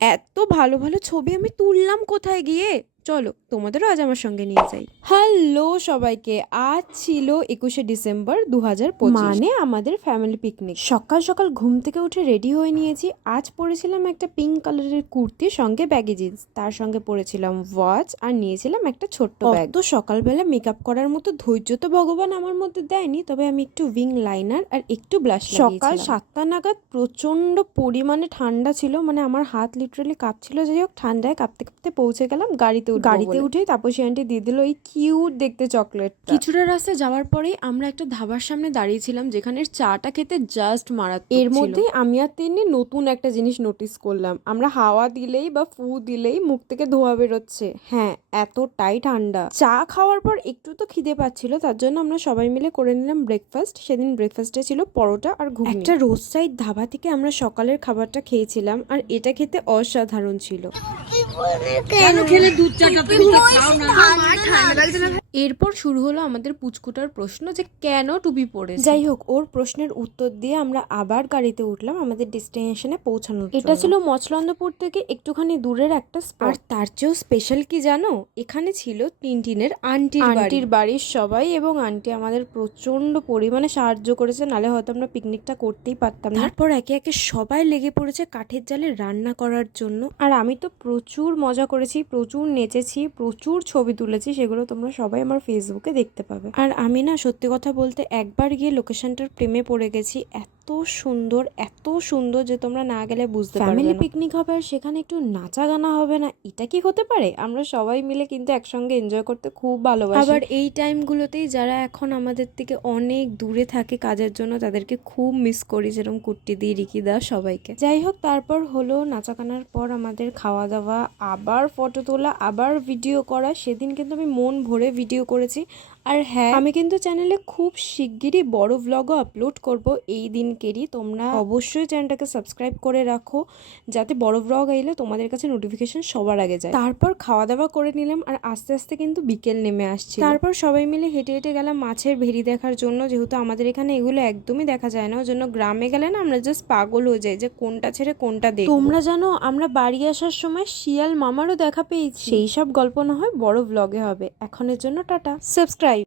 এত ভালো ভালো ছবি আমি তুললাম কোথায় গিয়ে। চলো তোমাদেরও আজ আমার সঙ্গে নিয়ে যাই। হ্যালো সবাইকে, আজ ছিল 21শে ডিসেম্বর 2025, মানে আমাদের ফ্যামিলি পিকনিক। সকাল সকাল ঘুম থেকে উঠে রেডি হয়ে নিয়েছি। আজ পরেছিলাম একটা পিঙ্ক কালারের কুর্তি, সঙ্গে ব্যাগি জিন্স, তার সঙ্গে পরেছিলাম ওয়াচ আর নিয়েছিলাম একটা ছোট্ট ব্যাগ। তো সকালবেলা মেকআপ করার মতো ধৈর্য তো ভগবান আমার মধ্যে দেয়নি, তবে আমি একটু উইং লাইনার আর একটু ব্লাশ লাগিয়েছিলাম। সকাল 7টা নাগাদ প্রচন্ড পরিমাণে ঠান্ডা ছিল, মানে আমার হাত লিটারালি কাঁপছিল। যাই হোক, ঠান্ডায় কাঁপতে কাঁপতে পৌঁছে গেলাম গাড়িতে উঠেই তাপসী আন্টি দিয়ে দিল এই কিউট দেখতে চকলেট। কিছুটা রাস্তা যাওয়ার পরেই আমরা একটা ধাবার সামনে দাঁড়িয়েছিলাম, যেখানের চাটা খেতে জাস্ট মারাত্মক। এর মধ্যেই আমি আর তিন্নি নতুন একটা জিনিস নোটিস করলাম, আমরা হাওয়া দিলেই বা ফু দিলেই মুখ থেকে ধোঁয়া বেরোচ্ছে। হ্যাঁ, এতটাই ঠান্ডা। চা খাওয়ার পর একটু তো খিদে পাচ্ছিল, তার জন্য আমরা সবাই মিলে করে নিলাম ব্রেকফাস্ট। সেদিন ব্রেকফাস্টে ছিল পরোটা আর ঘুগনি। একটা রোড সাইড ধাবা থেকে আমরা সকালের খাবারটা খেয়েছিলাম, আর এটা খেতে অসাধারণ ছিল। এরপর শুরু হলো আমাদের পুচকুটার প্রশ্ন যে কেন টুপি পরে। যাই হোক, ওর প্রশ্নের উত্তর দিয়ে আমরা আবার গাড়িতে উঠলাম আমাদের ডেস্টিনেশনে পৌঁছানোর জন্য। এটা ছিল মচলন্দপুর থেকে একটুখানি দূরের একটা স্পট। আর তার চেয়েও স্পেশাল কি জানো, এখানে ছিল টিনটিনের আন্টির বাড়ির সবাই, এবং আন্টি আমাদের প্রচন্ড পরিমাণে সাহায্য করেছে, নালে হয়তো আমরা পিকনিকটা করতেই পারতাম না। তারপর একে একে সবাই লেগে পড়েছে কাঠের জালে রান্না করার জন্য। আর আমি তো প্রচুর মজা করেছি, প্রচুর নেচেছি, প্রচুর ছবি তুলেছি, সেগুলো তোমরা সবাই আমার ফেসবুকে দেখতে পাবে। আর আমি না, সত্যি কথা বলতে, একবার গিয়ে লোকেশনটার প্রেমে পড়ে গেছি। এত সুন্দর যে তোমরা না গেলে বুঝতে পারবে না। ফ্যামিলি পিকনিক হবে আর সেখানে একটু নাচা গানা হবে না, এটা কি হতে পারে? আমরা সবাই মিলে কিন্তু একসঙ্গে এনজয় করতে খুব ভালোবাসি। আবার এই টাইমগুলোতেই যারা এখন আমাদের থেকে অনেক দূরে থাকে কাজের জন্য, তাদেরকে খুব মিস করি, যেরকম কুট্টি দি, রিকি দা, সবাইকে। যাই হোক, তারপর হলো নাচা গানার পর আমাদের খাওয়া দাওয়া, আবার ফটো তোলা, আবার ভিডিও করা। সেদিন কিন্তু আমি মন ভরে ভিডিও করেছি। আর হ্যাঁ, আমি কিন্তু চ্যানেলে খুব শিগগিরই বড় ভ্লগও আপলোড করব এই দিনকেরই। তোমরা অবশ্যই চ্যানেলটাকে সাবস্ক্রাইব করে রাখো, যাতে বড় ভ্লগ এলে তোমাদের কাছে নোটিফিকেশন সবার আগে যায়। তারপর খাওয়া দাওয়া করে নিলাম, আর আস্তে আস্তে কিন্তু বিকেল নেমে আসছে। তারপর সবাই মিলে হেঁটে হেঁটে গেলাম মাছের ভেড়ি দেখার জন্য, যেহেতু আমাদের এখানে এগুলো একদমই দেখা যায় না। ওই জন্য গ্রামে গেলে না আমরা জাস্ট পাগল হয়ে যাই যে কোনটা ছেড়ে কোনটা দেখব। তোমরা জানো, আমরা বাড়ি আসার সময় শিয়াল মামারও দেখা পেয়েছি। সেই সব গল্প না হয় বড় ভ্লগে হবে। এখনের জন্য টাটা, সাবস্ক্রাইব।